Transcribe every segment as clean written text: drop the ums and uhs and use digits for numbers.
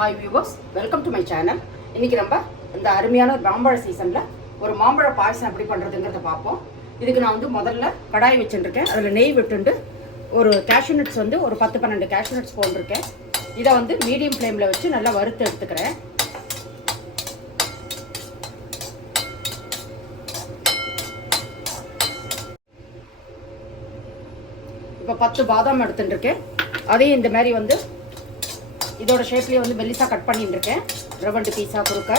Hi viewers, welcome to my channel. இன்னைக்கு நம்ம இந்த அருமையான மாம்பழ சீசன்ல ஒரு மாம்பழ பாயசம் எப்படி பண்றதுங்கறத பாப்போம். இதுக்கு நான் வந்து முதல்ல கடாய் வச்சிருக்கேன். அதுல நெய் விட்டுண்டு ஒரு cashew nuts வந்து ஒரு 10-12 cashew nuts போட்டுருக்கேன். இத வந்து மீடியம் ஃப்ளேம்ல வச்சு நல்லா வறுத்து எடுத்துக்கிறேன். இப்போ 10 பாதாம் எடுத்துருக்கேன். அதையும் இந்த மாதிரி வந்து இதோட ஷேப்லேயே வந்து மெல்லிசா கட் பண்ணிட்டுருக்கேன். ரவண்டு பீஸா குறுக்க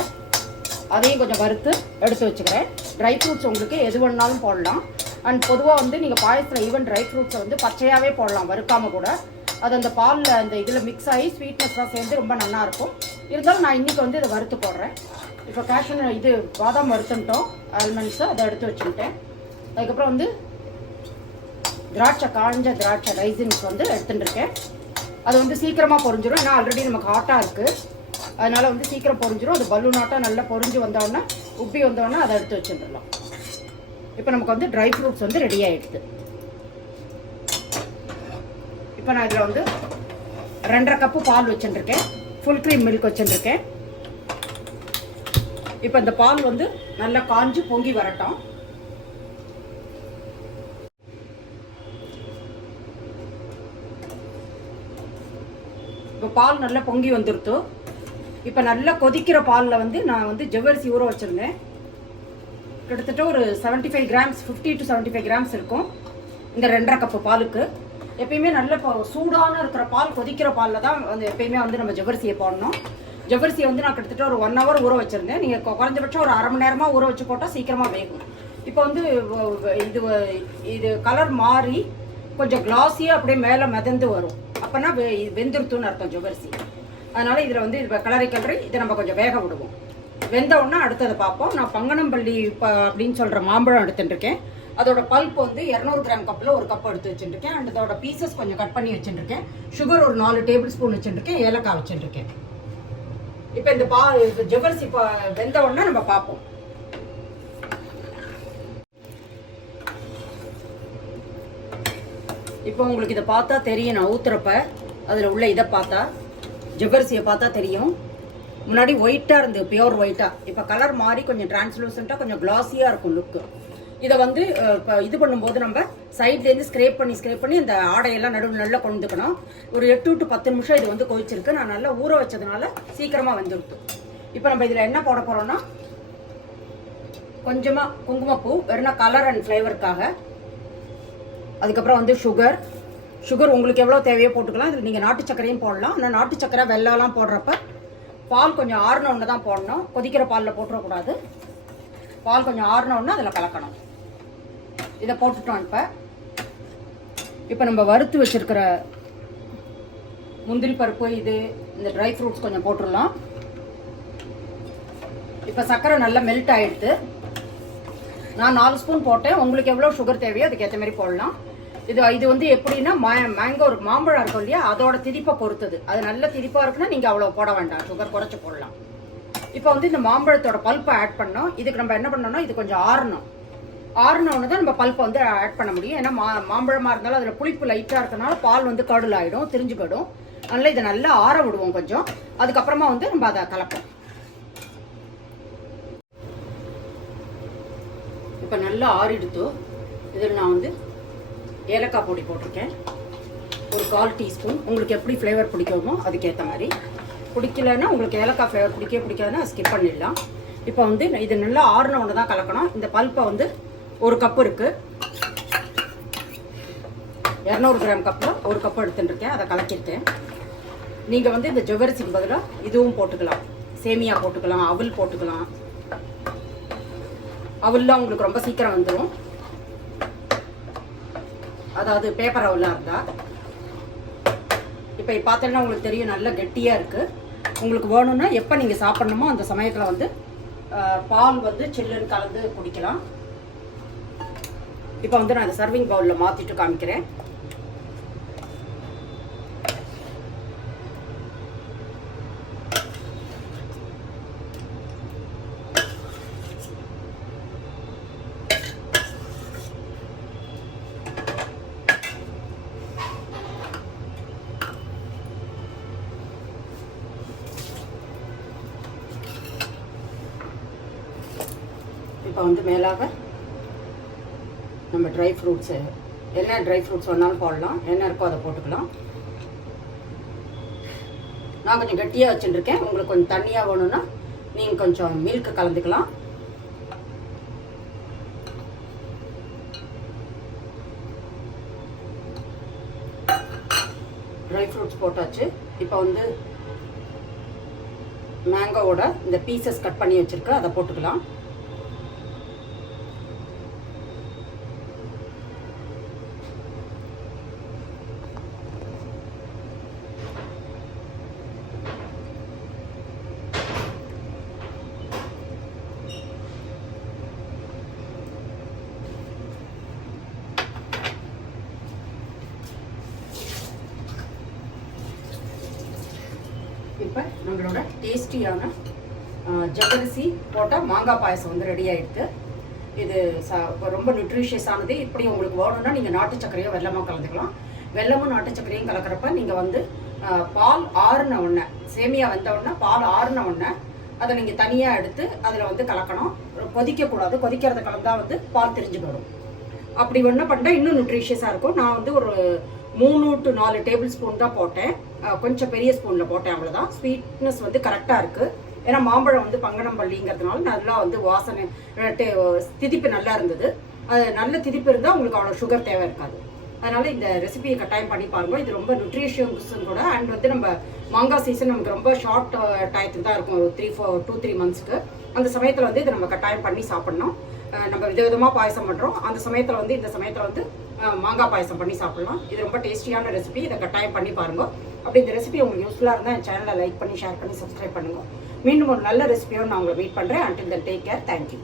அதையும் கொஞ்சம் வறுத்து எடுத்து வச்சுக்கிறேன். ட்ரை ஃப்ரூட்ஸ் உங்களுக்கு எது வேணாலும் போடலாம். அண்ட் பொதுவாக வந்து நீங்கள் பாயசத்தில் ஈவன் ட்ரை ஃப்ரூட்ஸை வந்து பச்சையாகவே போடலாம், வறுக்காமல் கூட. அது அந்த பாலில் அந்த இதில் மிக்ஸ் ஆகி ஸ்வீட்னஸ்லாம் சேர்ந்து ரொம்ப நல்லாயிருக்கும். இருந்தாலும் நான் இன்றைக்கி வந்து இதை வறுத்து போடுறேன். இப்போ கேஷ்யூ இது பாதாம் வறுத்துட்டோம், ஆல்மண்ட்ஸு அதை எடுத்து வச்சுக்கிட்டேன். அதுக்கப்புறம் வந்து திராட்சை, காஞ்ச திராட்சை ரைசின்ஸ் வந்து எடுத்துட்டுருக்கேன். அது வந்து சீக்கிரமாக பொரிஞ்சிடும், ஏன்னா ஆல்ரெடி நமக்கு ஹாட்டாக இருக்குது. அதனால் வந்து சீக்கிரம் பொரிஞ்சிடும். அது பலூனாட்டாக நல்லா பொரிஞ்சு வந்தோடனே உப்பி வந்தோடனே அதை எடுத்து வச்சுட்டுலாம். இப்போ நமக்கு வந்து ட்ரை ஃப்ரூட்ஸ் வந்து ரெடி ஆகிடுது. இப்போ நான் இதில் வந்து 2.5 கப்பு பால் வச்சுட்டுருக்கேன். ஃபுல் க்ரீம் மில்க் வச்சுட்டுருக்கேன். இப்போ இந்த பால் வந்து நல்லா காஞ்சு பொங்கி வரட்டும். இப்போ பால் நல்லா பொங்கி வந்துடுத்து. இப்போ நல்லா கொதிக்கிற பாலில் வந்து நான் வந்து ஜவ்வரிசி ஊற வச்சுருந்தேன். கிட்டத்தட்ட ஒரு 75 கிராம்ஸ், 50 to 75 கிராம்ஸ் இருக்கும் இந்த 2.5 கப்பு பாலுக்கு. எப்பயுமே நல்ல சூடான இருக்கிற பால், கொதிக்கிற பாலில் தான் வந்து எப்பயுமே வந்து நம்ம ஜவ்வரிசியை போடணும். ஜவ்வரிசியை வந்து நான் கிட்டத்தட்ட ஒரு 1 hour ஊற வச்சுருந்தேன். நீங்கள் குறைஞ்சபட்சம் ஒரு அரை மணி நேரமாக ஊற வச்சு போட்டால் சீக்கிரமாக வேகும். இப்போ வந்து இது கலர் மாறி கொஞ்சம் கிளாஸியாக அப்படியே மேலே மிதந்து வரும். அப்போனா வெந்துருத்துன்னு அர்த்தம் ஜவ்வரிசி. அதனால் இதில் வந்து இது கிளறி இதை நம்ம கொஞ்சம் வேக விடுவோம். வெந்தவுடனே அடுத்ததை பார்ப்போம். நான் பங்கனம்பள்ளி அப்படின்னு சொல்கிற மாம்பழம் எடுத்துட்டுருக்கேன். அதோட பல்ப் வந்து 200 கிராம் கப்பில் ஒரு கப் எடுத்து வச்சுட்டுருக்கேன். அண்ட் அதோட பீசஸ் கொஞ்சம் கட் பண்ணி வச்சுட்டுருக்கேன். சுகர் ஒரு 4 டேபிள் ஸ்பூன் வச்சுட்டுருக்கேன். ஏலக்காய் வச்சுட்டுருக்கேன். இப்போ இந்த ஜவ்வரிசி வெந்தவுடனே நம்ம பார்ப்போம். இப்போ உங்களுக்கு இதை பார்த்தா தெரியும், நான் ஊற்றுறப்ப அதில் உள்ள இதை பார்த்தா, ஜவ்வரிசியை பார்த்தா தெரியும். முன்னாடி ஒயிட்டாக இருந்தது, பியோர் ஒயிட்டாக. இப்போ கலர் மாறி கொஞ்சம் டிரான்ஸ்லூசண்ட்டாக கொஞ்சம் கிளாஸியாக இருக்கும் லுக்கு. இதை வந்து இப்போ இது பண்ணும்போது நம்ம சைட்லேருந்து ஸ்க்ரேப் பண்ணி இந்த ஆடையெல்லாம் நடுவில் நல்லா கொண்டுக்கணும். ஒரு 8 to 10 நிமிஷம் இது வந்து கொதிச்சிருக்கு. நான் நல்லா ஊற வச்சதுனால சீக்கிரமாக வந்துடுது. இப்போ நம்ம இதில் என்ன போட போகிறோம்னா, கொஞ்சமாக குங்குமப்பூ, வெறும் கலர் அண்ட் ஃப்ளேவருக்காக. அதுக்கப்புறம் வந்து சுகர் உங்களுக்கு எவ்வளோ தேவையோ போட்டுக்கலாம். இதில் நீங்கள் நாட்டு சக்கரையும் போடலாம். ஆனால் நாட்டு சக்கரை வெள்ளம்லாம் போடுறப்ப பால் கொஞ்சம் ஆறின ஒன்று தான் போடணும். கொதிக்கிற பாலில் போட்டுறக்கூடாது. பால் கொஞ்சம் ஆறின ஒன்று அதில் கலக்கணும். இதை போட்டுட்டோம். இப்போ நம்ம வறுத்து வச்சுருக்கிற முந்திரி பருப்பு, இந்த ட்ரை ஃப்ரூட்ஸ் கொஞ்சம் போட்டுடலாம். இப்போ சர்க்கரை நல்லா மெல்ட் ஆகிடுது. நான் 4 ஸ்பூன் போட்டேன். உங்களுக்கு எவ்வளோ சுகர் தேவையோ அதுக்கேற்ற மாதிரி போடலாம். இது வந்து எப்படின்னா மேங்கோ ஒரு மாம்பழம் இருக்கும் இல்லையா, அதோட திதிப்பை பொறுத்தது. அது நல்ல திதிப்பாக இருக்குன்னா நீங்கள் அவ்வளோ போட வேண்டாம், சுகர் குறைச்சி போடலாம். இப்போ வந்து இந்த மாம்பழத்தோட பல்ப்பை ஆட் பண்ணோம். இதுக்கு நம்ம என்ன பண்ணோம்னா, இது கொஞ்சம் ஆறணுன்னு தான் நம்ம பல்ப்பை வந்து ஆட் பண்ண முடியும். ஏன்னா மாம்பழமாக இருந்தாலும் அதில் புளிப்பு லைட்டாக இருக்கனால பால் வந்து கடுல் ஆகிடும், திரிஞ்சு போயிடும். அதனால் இதை நல்லா ஆற விடுவோம் கொஞ்சம். அதுக்கப்புறமா வந்து நம்ம அதை கலப்போம். இப்போ நல்லா ஆறிடுத்து. இதில் நான் வந்து ஏலக்காய் பொடி போட்டிருக்கேன், ஒரு 1/4 டீஸ்பூன். உங்களுக்கு எப்படி ஃப்ளேவர் பிடிக்குமோ அதுக்கேற்ற மாதிரி. பிடிக்கலன்னா உங்களுக்கு ஏலக்காய் ஃப்ளேவர் பிடிக்காதுன்னா ஸ்கிப் பண்ணிடலாம். இப்போ வந்து இது நல்லா ஆறின ஒன்று தான் கலக்கணும். இந்த பல்ப்பை வந்து 1 கப்பு இருக்குது, 200 கிராம் கப்பில் 1 கப்பு எடுத்துட்டுருக்கேன். அதை கலக்கிருக்கேன். நீங்கள் வந்து இந்த ஜவ்வரிசிக்கு பதிலாக இதுவும் போட்டுக்கலாம், சேமியா போட்டுக்கலாம், அவல் போட்டுக்கலாம். அவல்லாம் உங்களுக்கு ரொம்ப சீக்கிரம் வந்துடும், அதாவது பேப்பர் அவலாக இருந்தால். இப்போ பார்த்தோன்னா உங்களுக்கு தெரியும் நல்லா கெட்டியாக இருக்குது. உங்களுக்கு வேணும்னா எப்போ நீங்கள் சாப்பிட்ணுமோ அந்த சமயத்தில் வந்து பால் வந்து சில்லுன்னு கலந்து குடிக்கலாம். இப்போ வந்து நான் இந்த சர்விங் பவுலில் மாற்றிட்டு காமிக்கிறேன். இப்போ வந்து மேலாக நம்ம ட்ரை ஃப்ரூட்ஸு என்ன ட்ரை ஃப்ரூட்ஸ் வேணாலும் போடலாம், என்ன இருக்கோ அதை போட்டுக்கலாம். நான் கொஞ்சம் கட்டியாக வச்சுட்டுருக்கேன், உங்களுக்கு கொஞ்சம் தண்ணியாக வேணும்னா நீங்கள் கொஞ்சம் மில்க் கலந்துக்கலாம். ட்ரை ஃப்ரூட்ஸ் போட்டாச்சு. இப்போ வந்து மேங்கோவோட இந்த பீசஸ் கட் பண்ணி வச்சுருக்கு, அதை போட்டுக்கலாம். இப்போ நம்மளோட டேஸ்டியான ஜவ்வரிசி போட்ட மாங்காய் பாயசம் வந்து ரெடி ஆகிடுது. இது ரொம்ப நியூட்ரிஷியஸானது. இப்படி உங்களுக்கு வேணும்னா நீங்கள் நாட்டு சர்க்கரையோ வெல்லமோ கலந்துக்கலாம். வெல்லமும் நாட்டு சர்க்கரையும் கலக்கிறப்ப நீங்கள் வந்து பால் ஆறுன உடனே, சேமியா வந்த உடனே பால் ஆறுன உடனே அதை நீங்கள் தனியாக எடுத்து அதில் வந்து கலக்கணும். கொதிக்கக்கூடாது, கொதிக்கிறத கலந்தால் வந்து பால் திரிஞ்சு போயிடும். அப்படி ஒன்று பண்ணால் இன்னும் நியூட்ரிஷியஸாக இருக்கும். நான் வந்து ஒரு 3 to 4 டேபிள் ஸ்பூன் தான் போட்டேன், கொஞ்சம் பெரிய ஸ்பூனில் போட்டேன், அவ்வளோதான். ஸ்வீட்னஸ் வந்து கரெக்டாக இருக்குது. ஏன்னா மாம்பழம் வந்து பங்கனம்பள்ளிங்கிறதுனால நல்லா வந்து வாசனை திதிப்பு நல்லா இருந்தது. அது நல்ல திதிப்பு இருந்தால் உங்களுக்கு அவ்வளோ சுகர் தேவை இருக்காது. அதனால் இந்த ரெசிபியை கட்டாயம் பண்ணி பாருங்கள். இது ரொம்ப நியூட்ரிஷியஸும் கூட. அண்ட் வந்து நம்ம மாங்காய் சீசன் நமக்கு ரொம்ப ஷார்ட் டயத்துக்கு தான் இருக்கும், 2-3 மந்த்ஸ்க்கு. அந்த சமயத்தில் வந்து இதை நம்ம கட்டாயம் பண்ணி சாப்பிட்ணும். நம்ம விதவிதமாக பாயசம் பண்ணுறோம், அந்த சமயத்தில் வந்து இந்த சமயத்தில் வந்து மாங்காய் பாயசம் பண்ணி சாப்பிட்லாம். இது ரொம்ப டேஸ்டியான ரெசிபி, இதை கட்டாயம் பண்ணி பாருங்க. அப்படி இந்த ரெசிபி உங்களுக்கு யூஸ்ஃபுல்லாக இருந்தால் என் சேனலை லைக் பண்ணி ஷேர் பண்ணி சப்ஸ்கிரைப் பண்ணுங்கள். மீண்டும் ஒரு நல்ல ரெசிபியோடு நான் உங்களை வெயிட் பண்ணுறேன். Until then take care. Thank you.